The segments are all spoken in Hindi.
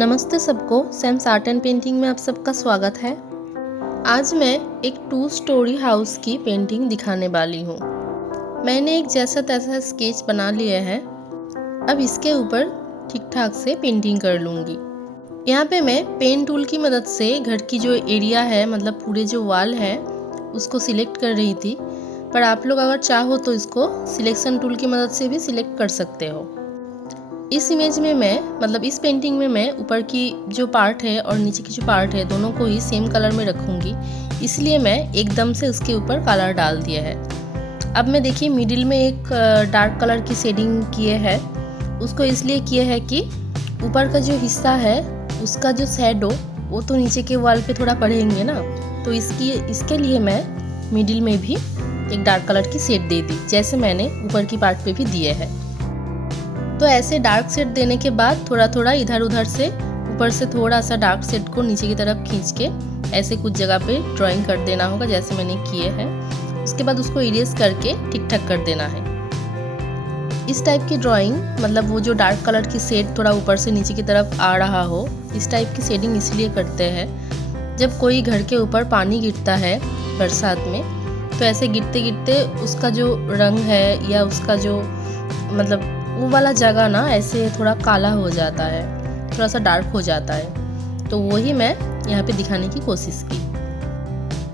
नमस्ते सबको, सैम्स आर्ट एंड पेंटिंग में आप सबका स्वागत है। आज मैं एक 2 स्टोरी हाउस की पेंटिंग दिखाने वाली हूँ। मैंने एक जैसा तैसा स्केच बना लिया है। अब इसके ऊपर ठीक ठाक से पेंटिंग कर लूँगी। यहाँ पे मैं पेन टूल की मदद से घर की जो एरिया है, मतलब पूरे जो वॉल है, उसको सिलेक्ट कर रही थी। पर आप लोग अगर चाहो तो इसको सिलेक्शन टूल की मदद से भी सिलेक्ट कर सकते हो। इस इमेज में इस पेंटिंग में मैं ऊपर की जो पार्ट है और नीचे की जो पार्ट है, दोनों को ही सेम कलर में रखूँगी। इसलिए मैं एकदम से उसके ऊपर कलर डाल दिया है। अब मैं देखिए मिडिल में एक डार्क कलर की शेडिंग किए है। उसको इसलिए किए है कि ऊपर का जो हिस्सा है उसका जो शैडो वो तो नीचे के वॉल पे थोड़ा पड़ेंगे ना, तो इसके लिए मैं मिडिल में भी एक डार्क कलर की शेड दे दी, जैसे मैंने ऊपर की पार्ट पे भी दिए है। तो ऐसे डार्क शेड देने के बाद थोड़ा थोड़ा इधर उधर से ऊपर से थोड़ा सा डार्क शेड को नीचे की तरफ खींच के ऐसे कुछ जगह पे ड्राइंग कर देना होगा, जैसे मैंने किए हैं। उसके बाद उसको इरेज करके ठीक ठाक कर देना है। इस टाइप की ड्राइंग, मतलब वो जो डार्क कलर की शेड थोड़ा ऊपर से नीचे की तरफ आ रहा हो, इस टाइप की शेडिंग इसलिए करते हैं जब कोई घर के ऊपर पानी गिरता है बरसात में, तो ऐसे गिरते गिरते उसका जो रंग है या उसका जो वो वाला जगह ना ऐसे थोड़ा काला हो जाता है, थोड़ा सा डार्क हो जाता है। तो वही मैं यहाँ पे दिखाने की कोशिश की।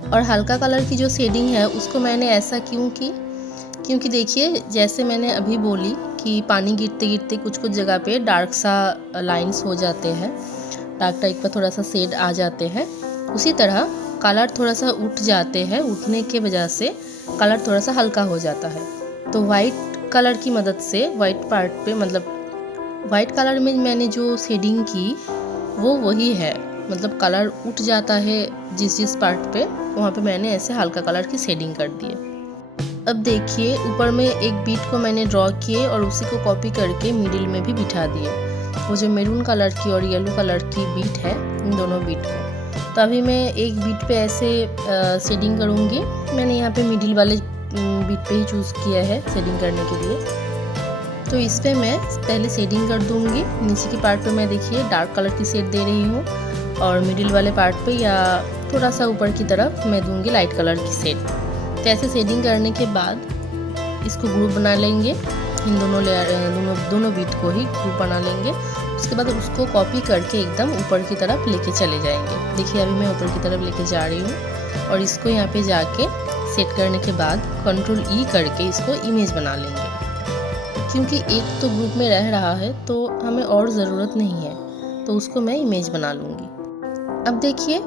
और हल्का कलर की जो शेडिंग है उसको मैंने ऐसा क्यों की, क्योंकि देखिए जैसे मैंने अभी बोली कि पानी गिरते गिरते कुछ कुछ जगह पे डार्क सा लाइंस हो जाते हैं, डार्क टाइप का थोड़ा सा शेड आ जाते हैं। उसी तरह कलर थोड़ा सा उठ जाते हैं, उठने के वजह से कलर थोड़ा सा हल्का हो जाता है। तो वाइट कलर की मदद से वाइट पार्ट पे, वाइट कलर में मैंने जो शेडिंग की वो वही है, कलर उठ जाता है जिस पार्ट पे, वहाँ पे मैंने ऐसे हल्का कलर की शेडिंग कर दी है। अब देखिए ऊपर में एक बीट को मैंने ड्रॉ किए और उसी को कॉपी करके मिडिल में भी बिठा दिए। वो जो मैरून कलर की और येलो कलर की बीट है, इन दोनों बीट को। तो अभी मैं एक बीट पे ऐसे शेडिंग करूँगी। मैंने यहाँ पे मिडिल वाले बीट पे ही चूज़ किया है शेडिंग करने के लिए। तो इस पे मैं पहले शेडिंग कर दूंगी। नीचे की पार्ट पे मैं देखिए डार्क कलर की शेड दे रही हूँ और मिडिल वाले पार्ट पे या थोड़ा सा ऊपर की तरफ मैं दूंगी लाइट कलर की शेड। तो ऐसे शेडिंग करने के बाद इसको ग्रुप बना लेंगे, इन दोनों लेयर दोनों बीट को ही ग्रुप बना लेंगे। उसके बाद उसको कॉपी करके एकदम ऊपर की तरफ लेके चले जाएंगे। देखिए अभी मैं ऊपर की तरफ लेके जा रही हूँ और इसको यहाँ पे जाके सेट करने के बाद कंट्रोल ई करके इसको इमेज बना लेंगे। क्योंकि एक तो ग्रुप में रह रहा है तो हमें और ज़रूरत नहीं है, तो उसको मैं इमेज बना लूँगी। अब देखिए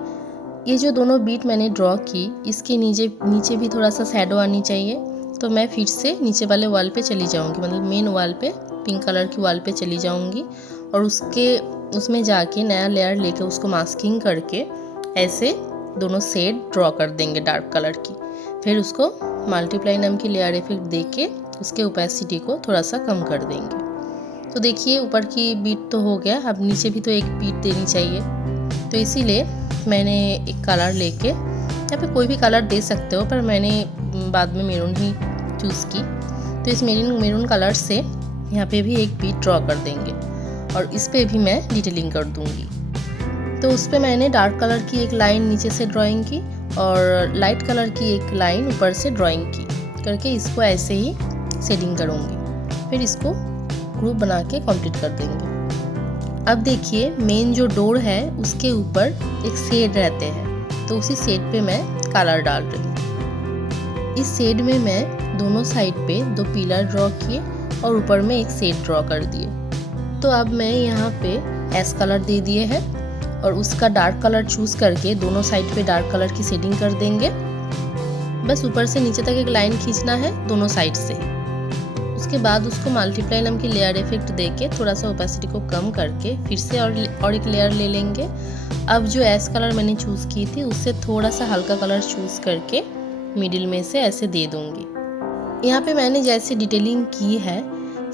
ये जो दोनों बीट मैंने ड्रॉ की, इसके नीचे भी थोड़ा सा शैडो आनी चाहिए। तो मैं फिर से नीचे वाले वॉल पे चली जाऊँगी, मेन वॉल पे, पिंक कलर की वॉल पे चली जाऊँगी और उसमें जाके नया लेयर लेके उसको मास्किंग करके ऐसे दोनों शेड ड्रॉ कर देंगे डार्क कलर की। फिर उसको मल्टीप्लाई नाम की लेयर इफेक्ट देके उसके ओपेसिटी को थोड़ा सा कम कर देंगे। तो देखिए ऊपर की बीट तो हो गया, अब नीचे भी तो एक बीट देनी चाहिए। तो इसीलिए मैंने एक कलर लेके, यहाँ पे कोई भी कलर दे सकते हो, पर मैंने बाद में मैरून ही चूज़ की। तो इस मैरून कलर से यहाँ पे भी एक बीट ड्रॉ कर देंगे और इस पर भी मैं डिटेलिंग कर दूँगी। तो उस पर मैंने डार्क कलर की एक लाइन नीचे से ड्राइंग की और लाइट कलर की एक लाइन ऊपर से ड्राइंग की करके इसको ऐसे ही शेडिंग करूँगी। फिर इसको ग्रुप बना के कंप्लीट कर देंगे। अब देखिए मेन जो डोर है उसके ऊपर एक शेड रहते हैं, तो उसी शेड पे मैं कलर डाल रही हूँ। इस शेड में मैं दोनों साइड पे 2 पिलर ड्रॉ किए और ऊपर में एक शेड ड्रॉ कर दिए। तो अब मैं यहाँ पे एस कलर दे दिए है और उसका डार्क कलर चूज़ करके दोनों साइड पे डार्क कलर की शेडिंग कर देंगे। बस ऊपर से नीचे तक एक लाइन खींचना है दोनों साइड से। उसके बाद उसको मल्टीप्लाई नाम की लेयर इफेक्ट देके थोड़ा सा ओपेसिटी को कम करके फिर से और एक लेयर ले लेंगे। अब जो एस कलर मैंने चूज़ की थी उससे थोड़ा सा हल्का कलर चूज़ करके मिडिल में से ऐसे दे दूँगी। यहाँ पे मैंने जैसे डिटेलिंग की है,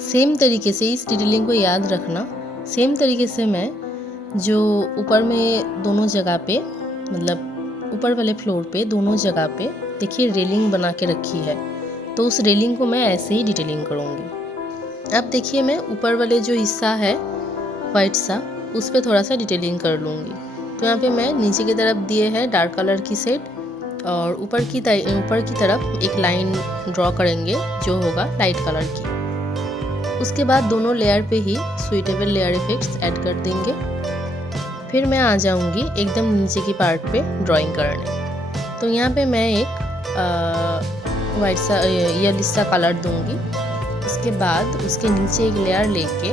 सेम तरीके से इस डिटेलिंग को याद रखना। सेम तरीके से मैं जो ऊपर में दोनों जगह पे, ऊपर वाले फ्लोर पे दोनों जगह पे देखिए रेलिंग बना के रखी है, तो उस रेलिंग को मैं ऐसे ही डिटेलिंग करूँगी। अब देखिए मैं ऊपर वाले जो हिस्सा है वाइट सा, उस पर थोड़ा सा डिटेलिंग कर लूँगी। तो यहाँ पे मैं नीचे की तरफ दिए है डार्क कलर की शेड और ऊपर की तरफ एक लाइन ड्रॉ करेंगे जो होगा लाइट कलर की। उसके बाद दोनों लेयर पे ही सुइटेबल लेयर इफेक्ट्स ऐड कर देंगे। फिर मैं आ जाऊँगी एकदम नीचे की पार्ट पे ड्राइंग करने। तो यहाँ पे मैं एक वाइट सा येलो सा कलर दूँगी। उसके बाद उसके नीचे एक लेयर लेके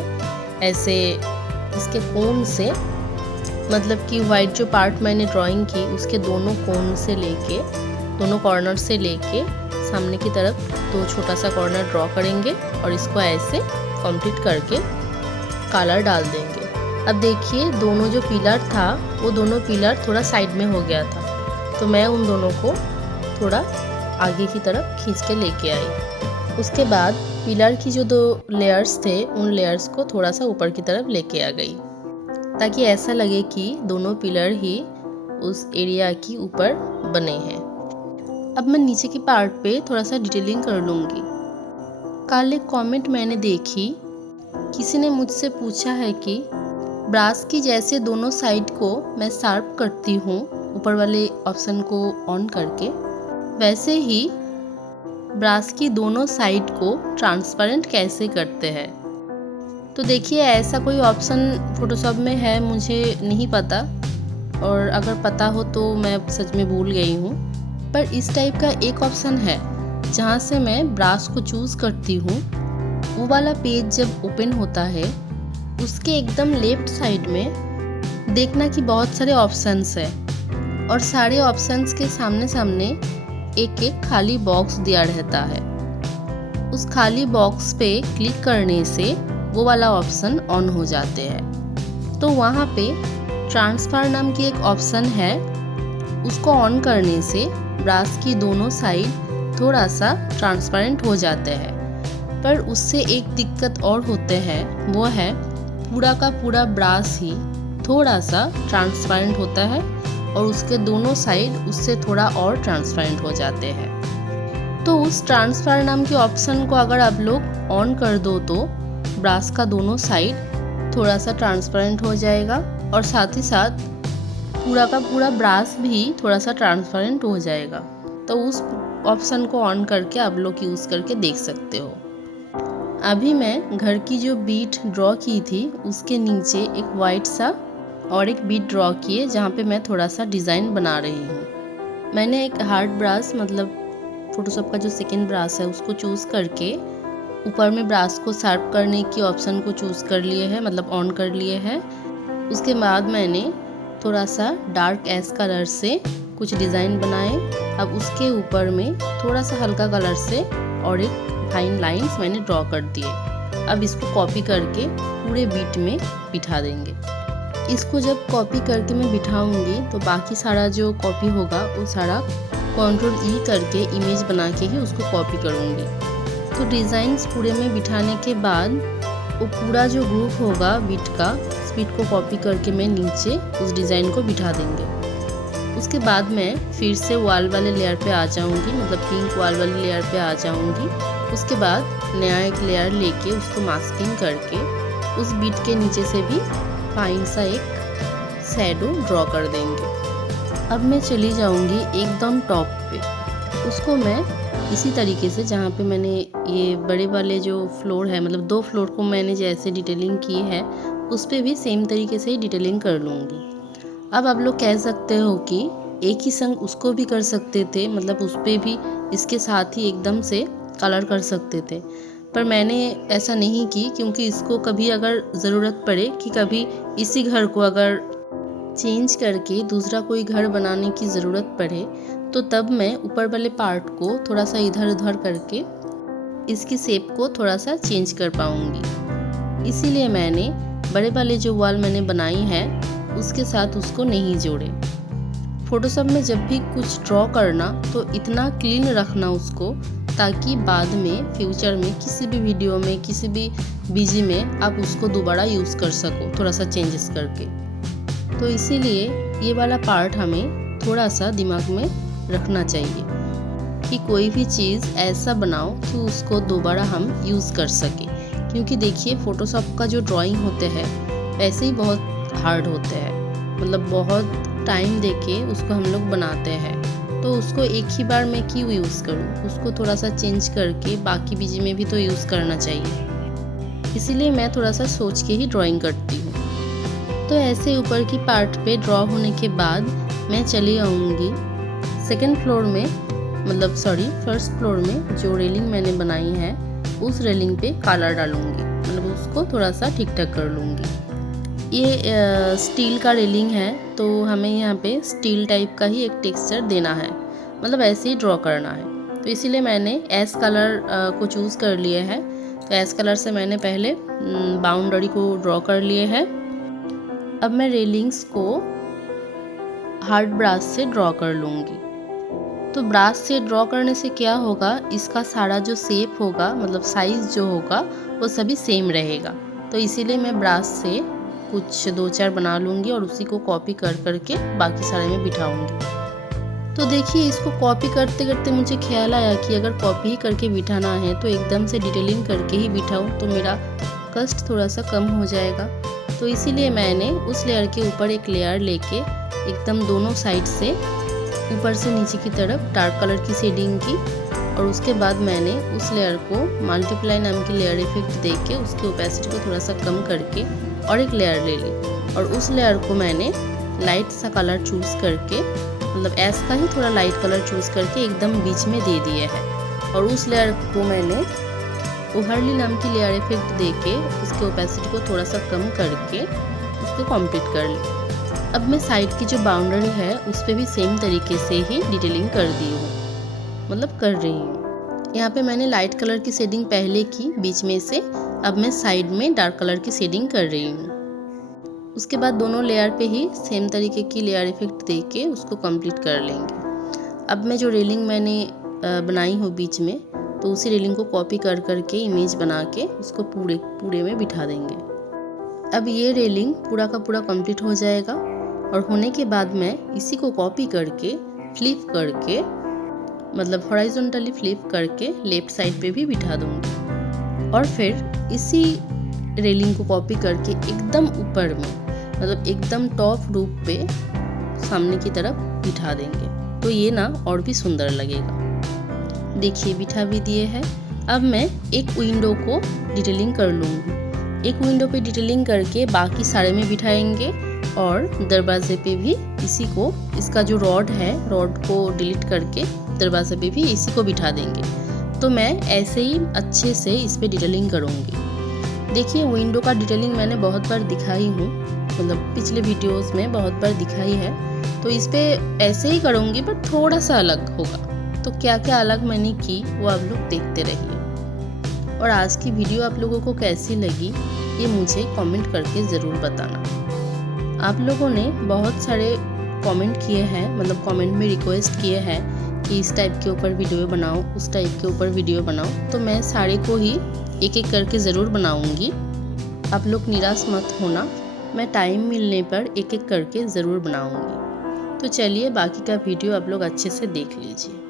ऐसे इसके कोन से, मतलब कि वाइट जो पार्ट मैंने ड्राइंग की उसके दोनों कोन से लेके, दोनों कॉर्नर से लेके सामने की तरफ तो छोटा सा कॉर्नर ड्रॉ करेंगे और इसको ऐसे कंप्लीट करके कलर डाल देंगे। अब देखिए दोनों जो पिलर था वो दोनों पिलर थोड़ा साइड में हो गया था, तो मैं उन दोनों को थोड़ा आगे की तरफ खींच के लेके आई। उसके बाद पिलर की जो 2 लेयर्स थे उन लेयर्स को थोड़ा सा ऊपर की तरफ लेके आ गई, ताकि ऐसा लगे कि दोनों पिलर ही उस एरिया की ऊपर बने हैं। अब मैं नीचे की पार्ट पे थोड़ा सा डिटेलिंग कर लूँगी। कल एक कमेंट मैंने देखी, किसी ने मुझसे पूछा है कि ब्रश की जैसे दोनों साइड को मैं शार्प करती हूँ ऊपर वाले ऑप्शन को ऑन करके, वैसे ही ब्रश की दोनों साइड को ट्रांसपेरेंट कैसे करते हैं। तो देखिए ऐसा कोई ऑप्शन फोटोशॉप में है, मुझे नहीं पता, और अगर पता हो तो मैं सच में भूल गई हूँ। पर इस टाइप का एक ऑप्शन है जहाँ से मैं ब्रश को चूज़ करती हूँ। वो वाला पेज जब ओपन होता है उसके एकदम लेफ्ट साइड में देखना कि बहुत सारे ऑप्शंस है और सारे ऑप्शंस के सामने सामने एक एक खाली बॉक्स दिया रहता है। उस खाली बॉक्स पे क्लिक करने से वो वाला ऑप्शन ऑन हो जाते हैं। तो वहाँ पे ट्रांसफर नाम की एक ऑप्शन है, उसको ऑन करने से ब्रश की दोनों साइड थोड़ा सा ट्रांसपेरेंट हो जाते हैं। पर उससे एक दिक्कत और होते हैं, वो है पूरा का पूरा ब्रश ही थोड़ा सा ट्रांसपेरेंट होता है और उसके दोनों साइड उससे थोड़ा और ट्रांसपेरेंट हो जाते हैं। तो उस ट्रांसफर नाम के ऑप्शन को अगर आप लोग ऑन कर दो तो ब्रश का दोनों साइड थोड़ा सा ट्रांसपेरेंट हो जाएगा और साथ ही साथ पूरा का पूरा ब्रश भी थोड़ा सा ट्रांसपेरेंट हो जाएगा। तो उस ऑप्शन को ऑन करके आप लोग यूज़ करके देख सकते हो। अभी मैं घर की जो बीट ड्रॉ की थी उसके नीचे एक वाइट सा और एक बीट ड्रॉ किए जहाँ पे मैं थोड़ा सा डिज़ाइन बना रही हूँ। मैंने एक हार्ड ब्रश, मतलब फोटोशॉप का जो सेकेंड ब्रश है, उसको चूज़ करके ऊपर में ब्रश को शार्प करने की ऑप्शन को चूज़ कर लिए है, मतलब ऑन कर लिए है। उसके बाद मैंने थोड़ा सा डार्क ऐश कलर से कुछ डिज़ाइन बनाए। अब उसके ऊपर में थोड़ा सा हल्का कलर से और एक फाइन लाइंस मैंने ड्रॉ कर दिए। अब इसको कॉपी करके पूरे बीट में बिठा देंगे। इसको जब कॉपी करके मैं बिठाऊंगी तो बाकी सारा जो कॉपी होगा वो सारा Ctrl E करके इमेज बना के ही उसको कॉपी करूंगी। तो डिज़ाइंस पूरे में बिठाने के बाद वो पूरा जो ग्रुप होगा बीट का, उस बीट को कॉपी करके मैं नीचे उस डिज़ाइन को बिठा देंगे। उसके बाद मैं फिर से वॉल वाले लेयर पे आ जाऊंगी, मतलब पिंक वॉल वाले लेयर पे आ जाऊंगी। उसके बाद नया एक लेयर लेके उसको मास्किंग करके उस बीट के नीचे से भी फाइन सा एक शैडो ड्रॉ कर देंगे। अब मैं चली जाऊंगी एकदम टॉप पे। उसको मैं इसी तरीके से, जहाँ पे मैंने ये बड़े वाले जो फ्लोर है, मतलब 2 फ्लोर को मैंने जैसे डिटेलिंग की है उस पर भी सेम तरीके से ही डिटेलिंग कर लूँगी। अब आप लोग कह सकते हो कि एक ही संग उसको भी कर सकते थे, मतलब उस पर भी इसके साथ ही एकदम से कलर कर सकते थे, पर मैंने ऐसा नहीं की, क्योंकि इसको कभी अगर ज़रूरत पड़े कि कभी इसी घर को अगर चेंज करके दूसरा कोई घर बनाने की ज़रूरत पड़े तो तब मैं ऊपर वाले पार्ट को थोड़ा सा इधर उधर करके इसकी शेप को थोड़ा सा चेंज कर पाऊँगी। इसीलिए मैंने बड़े वाले जो वॉल मैंने बनाई है उसके साथ उसको नहीं जोड़े। फोटोशॉप में जब भी कुछ ड्रॉ करना तो इतना क्लीन रखना उसको, ताकि बाद में फ्यूचर में किसी भी वीडियो में, किसी भी बीजी में आप उसको दोबारा यूज़ कर सको थोड़ा सा चेंजेस करके। तो इसीलिए ये वाला पार्ट हमें थोड़ा सा दिमाग में रखना चाहिए कि कोई भी चीज़ ऐसा बनाओ कि उसको दोबारा हम यूज़ कर सकें। क्योंकि देखिए फोटोशॉप का जो ड्राइंग होते हैं वैसे ही बहुत हार्ड होते हैं, मतलब बहुत टाइम देके उसको हम लोग बनाते हैं। तो उसको एक ही बार मैं क्यों यूज़ करूँ, उसको थोड़ा सा चेंज करके बाकी बीजी में भी तो यूज़ करना चाहिए। इसीलिए मैं थोड़ा सा सोच के ही ड्राइंग करती हूँ। तो ऐसे ऊपर की पार्ट पे ड्रॉ होने के बाद मैं चली आऊँगी सेकंड फ्लोर में, मतलब सॉरी फर्स्ट फ्लोर में जो रेलिंग मैंने बनाई है उस रेलिंग पे कलर डालूँगी, मतलब उसको थोड़ा सा ठीक ठाक कर लूँगी। ये स्टील का रेलिंग है तो हमें यहाँ पे स्टील टाइप का ही एक टेक्सचर देना है, मतलब ऐसे ही ड्रॉ करना है। तो इसीलिए मैंने एस कलर को चूज़ कर लिए है। तो एस कलर से मैंने पहले बाउंड्री को ड्रॉ कर लिए है। अब मैं रेलिंग्स को हार्ड ब्रश से ड्रॉ कर लूँगी। तो ब्रश से ड्रॉ करने से क्या होगा, इसका सारा जो शेप होगा, मतलब साइज़ जो होगा वो सभी सेम रहेगा। तो इसीलिए मैं ब्रश से कुछ 2-4 बना लूँगी और उसी को कॉपी कर करके बाकी सारे में बिठाऊँगी। तो देखिए, इसको कॉपी करते करते मुझे ख्याल आया कि अगर कॉपी ही करके बिठाना है तो एकदम से डिटेलिंग करके ही बिठाऊँ तो मेरा कष्ट थोड़ा सा कम हो जाएगा। तो इसीलिए मैंने उस लेयर के ऊपर एक लेयर लेके एकदम दोनों साइड से ऊपर से नीचे की तरफ डार्क कलर की शेडिंग की, और उसके बाद मैंने उस लेयर को मल्टीप्लाई नाम की लेयर इफेक्ट देके उसकी ओपेसिटी को थोड़ा सा कम करके और एक लेयर ले ली, और उस लेयर को मैंने लाइट सा कलर चूज़ करके, मतलब ऐस का ही थोड़ा लाइट कलर चूज़ करके एकदम बीच में दे दिए है। और उस लेयर को मैंने ओवरली नाम की लेयर इफेक्ट देके उसके ओपेसिटी को थोड़ा सा कम करके उसको कंप्लीट कर ली। अब मैं साइड की जो बाउंड्री है उस पर भी सेम तरीके से ही डिटेलिंग कर दी हूँ, मतलब कर रही हूँ। यहाँ पे मैंने लाइट कलर की शेडिंग पहले की बीच में से, अब मैं साइड में डार्क कलर की शेडिंग कर रही हूँ। उसके बाद दोनों लेयर पे ही सेम तरीके की लेयर इफेक्ट दे के उसको कंप्लीट कर लेंगे। अब मैं जो रेलिंग मैंने बनाई हूँ बीच में, तो उसी रेलिंग को कॉपी कर करके इमेज बना के उसको पूरे में बिठा देंगे। अब ये रेलिंग पूरा का पूरा कंप्लीट हो जाएगा, और होने के बाद मैं इसी को कॉपी करके फ्लिप करके, मतलब हॉरिजॉन्टली फ्लिप करके लेफ्ट साइड पे भी बिठा दूंगी। और फिर इसी रेलिंग को कॉपी करके एकदम ऊपर में, मतलब एकदम टॉप रूप पे सामने की तरफ बिठा देंगे, तो ये ना और भी सुंदर लगेगा। देखिए, बिठा भी दिए हैं। अब मैं एक विंडो को डिटेलिंग कर लूँगी। एक विंडो पे डिटेलिंग करके बाकी सारे में बिठाएंगे, और दरवाजे पे भी इसी को, इसका जो रॉड है, रॉड को डिलीट करके दरवाजे पे भी इसी को बिठा देंगे। तो मैं ऐसे ही अच्छे से इस पे डिटेलिंग करूँगी। देखिए, विंडो का डिटेलिंग मैंने बहुत बार दिखाई हूँ, मतलब पिछले वीडियोस में बहुत बार दिखाई है। तो इस पे ऐसे ही करूँगी, पर थोड़ा सा अलग होगा। तो क्या क्या अलग मैंने की वो आप लोग देखते रहिए। और आज की वीडियो आप लोगों को कैसी लगी ये मुझे कमेंट करके ज़रूर बताना। आप लोगों ने बहुत सारे कमेंट किए हैं, मतलब कमेंट में रिक्वेस्ट किए हैं कि इस टाइप के ऊपर वीडियो बनाओ, उस टाइप के ऊपर वीडियो बनाओ। तो मैं सारे को ही एक एक करके ज़रूर बनाऊंगी। आप लोग निराश मत होना, मैं टाइम मिलने पर एक एक करके ज़रूर बनाऊंगी। तो चलिए, बाकी का वीडियो आप लोग अच्छे से देख लीजिए।